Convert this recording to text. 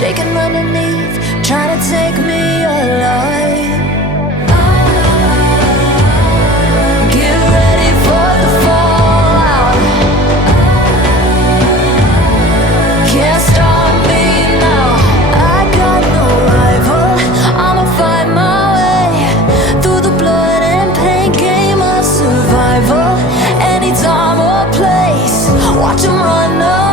shaking underneath, trying to take me alive. Get ready for the fallout. Can't stop me now. I got no rival. I'ma fight my way through the blood and pain, game of survival. Any time or place, watch 'em run away.